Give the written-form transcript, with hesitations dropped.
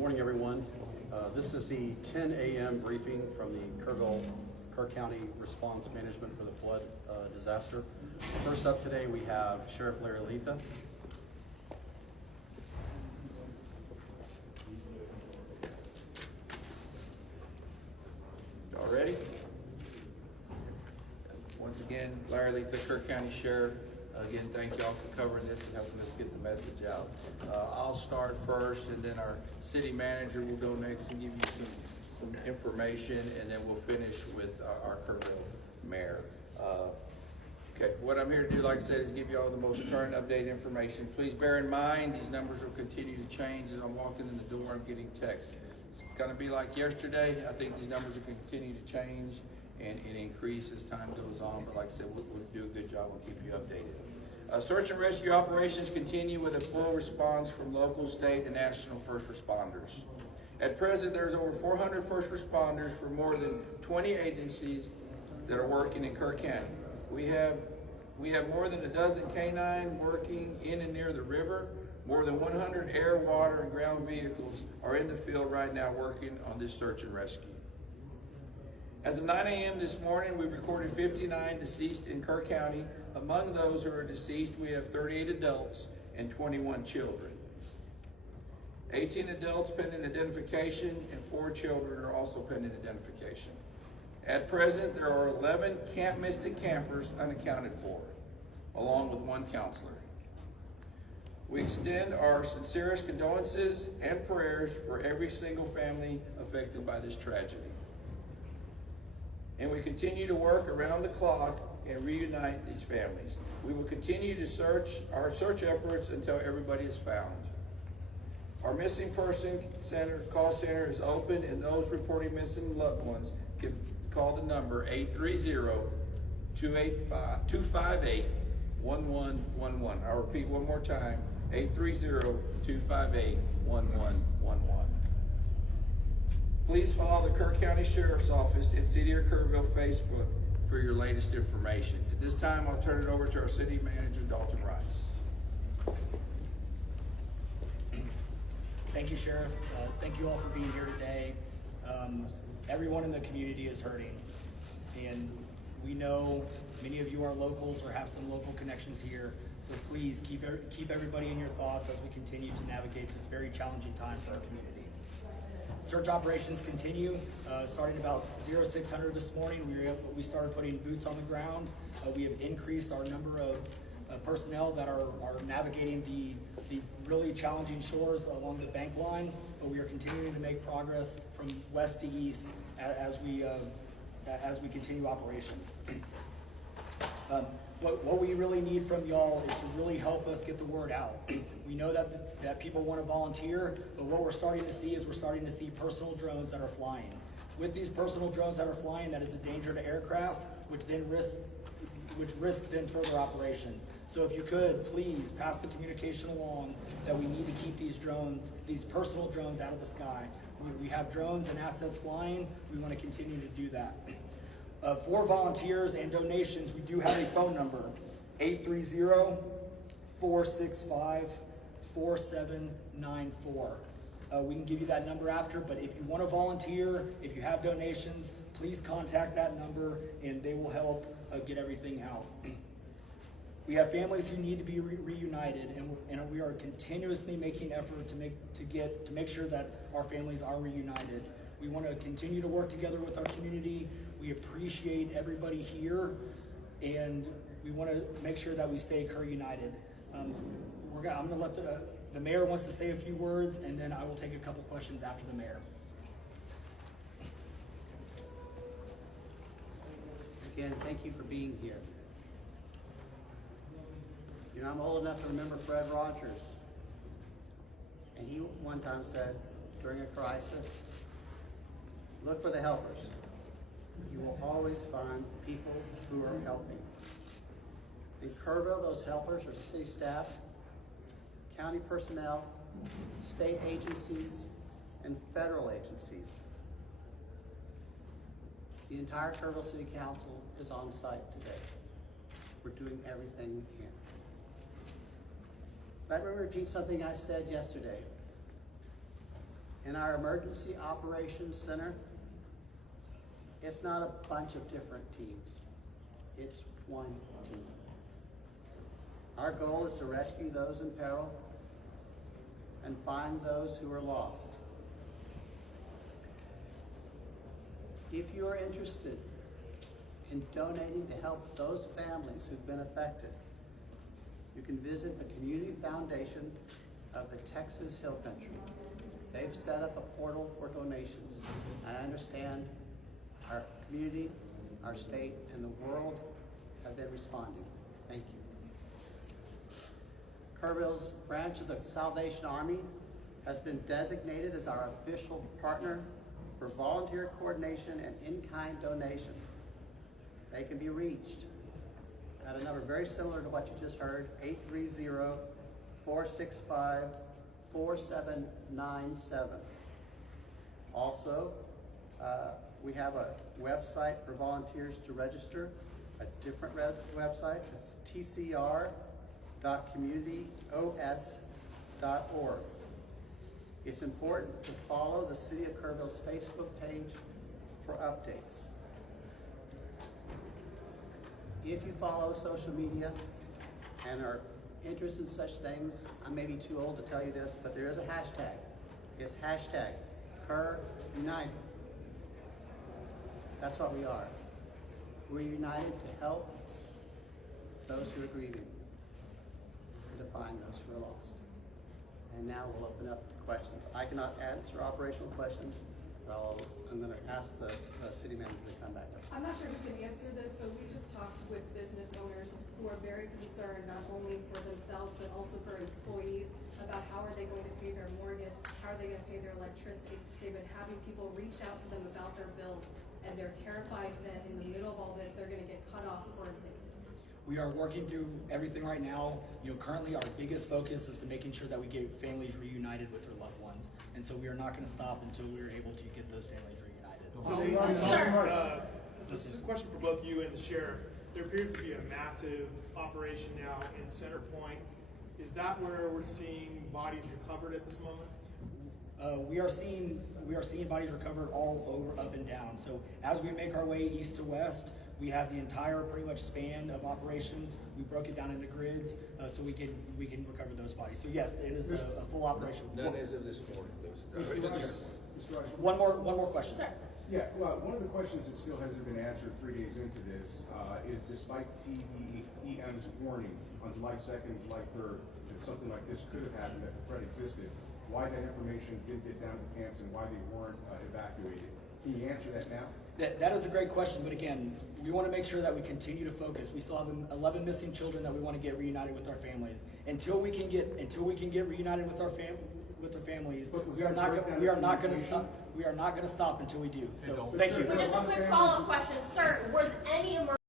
morning, everyone. This is the 10 a.m. briefing from the Kerr County Response Management for the Flood Disaster. First up today, we have Sheriff Larry Letha. Y'all ready? Once again, Larry Letha, Kerr County Sheriff. Again, thank y'all for covering this and helping us get the message out. I'll start first, and then our city manager will go next and give you some information, and then we'll finish with our Kerrville mayor. Okay, what I'm here to do, like I said, is give you all the most current updated information. Please bear in mind, these numbers will continue to change. As I'm walking in the door, I'm getting texts. It's gonna be like yesterday. I think these numbers will continue to change and increase as time goes on, but like I said, we'll do a good job. We'll keep you updated. Search and rescue operations continue with a full response from local, state, and national first responders. At present, there's over 400 first responders for more than 20 agencies that are working in Kerr County. We have more than a dozen canine working in and near the river. More than 100 air, water, and ground vehicles are in the field right now working on this search and rescue. As of 9 a.m. this morning, we recorded 59 deceased in Kerr County. Among those who are deceased, we have 38 adults and 21 children. 18 adults pending identification and 4 children are also pending identification. At present, there are 11 Camp Mystic campers unaccounted for, along with 1 counselor. We extend our sincerest condolences and prayers for every single family affected by this tragedy. And we continue to work around the clock and reunite these families. We will continue to our search efforts until everybody is found. Our missing person call center is open, and those reporting missing loved ones can call the number 830-258-1111. I'll repeat one more time, 830-258-1111. Please follow the Kerr County Sheriff's Office and City of Kerrville Facebook for your latest information. At this time, I'll turn it over to our City Manager, Dalton Rice. Thank you, Sheriff. Thank you all for being here today. Everyone in the community is hurting, and we know many of you are locals or have some local connections here, so please keep everybody in your thoughts as we continue to navigate this very challenging time for our community. Search operations continue. Starting about 0600 this morning, we started putting boots on the ground. We have increased our number of personnel that are navigating the really challenging shores along the bank line, but we are continuing to make progress from west to east as we continue operations. What we really need from y'all is to really help us get the word out. We know that people want to volunteer, but what we're starting to see is personal drones that are flying. With these personal drones that are flying, that is a danger to aircraft, which risk then further operations. So if you could, please pass the communication along that we need to keep these personal drones out of the sky. We have drones and assets flying. We want to continue to do that. For volunteers and donations, we do have a phone number, 830-465-4794. We can give you that number after, but if you want to volunteer, if you have donations, please contact that number and they will help get everything out. We have families who need to be reunited, and we are continuously making effort to make sure that our families are reunited. We want to continue to work together with our community. We appreciate everybody here, and we want to make sure that we stay Kerr united. I'm going to let the mayor wants to say a few words, and then I will take a couple questions after the mayor. Again, thank you for being here. You know, I'm old enough to remember Fred Rogers, and he one time said, during a crisis, look for the helpers. You will always find people who are helping. In Kerrville, those helpers are city staff, county personnel, state agencies, and federal agencies. The entire Kerrville City Council is on site today. We're doing everything we can. Let me repeat something I said yesterday. In our Emergency Operations Center, it's not a bunch of different teams. It's one team. Our goal is to rescue those in peril and find those who are lost. If you are interested in donating to help those families who've been affected, you can visit the Community Foundation of the Texas Hill Country. They've set up a portal for donations. And I understand our community, our state, and the world have been responding. Thank you. Kerrville's branch of the Salvation Army has been designated as our official partner for volunteer coordination and in-kind donation. They can be reached at a number very similar to what you just heard, 830-465-4797. Also, we have a website for volunteers to register, a different website. It's tcr.communityos.org. It's important to follow the City of Kerrville's Facebook page for updates. If you follow social media and are interested in such things, I may be too old to tell you this, but there is a hashtag. It's hashtag #KerrUnited. That's what we are. We're united to help those who are grieving and to find those who are lost. And now we'll open up to questions. I cannot answer operational questions, but I'm going to ask the city manager to come back up. I'm not sure who can answer this, but we just talked with business owners who are very concerned, not only for themselves, but also for employees, about how are they going to pay their mortgage, how are they going to pay their electricity. They've been having people reach out to them about their bills, and they're terrified that in the middle of all this, they're going to get cut off or evicted. We are working through everything right now. Currently our biggest focus is to making sure that we get families reunited with their loved ones. And so we are not going to stop until we are able to get those families reunited. This is a question for both you and the sheriff. There appears to be a massive operation now in Center Point. Is that where we're seeing bodies recovered at this moment? We are seeing bodies recovered all over, up and down. So as we make our way east to west, we have the entire pretty much span of operations. We broke it down into grids so we can recover those bodies. So yes, it is a full operation. None as of this morning, One more question. Sir. Yeah, well, one of the questions that still hasn't been answered 3 days into this is despite TEM's warning on July 2nd, July 3rd, that something like this could have happened, that the threat existed, why that information didn't get down to camps and why they weren't evacuated. Can you answer that now? That is a great question, but again, we want to make sure that we continue to focus. We still have 11 missing children that we want to get reunited with our families. Until we can get reunited with our families, we are not going to stop. We are not going to stop until we do. So thank you. But just a quick follow-up question, sir. Was any emergency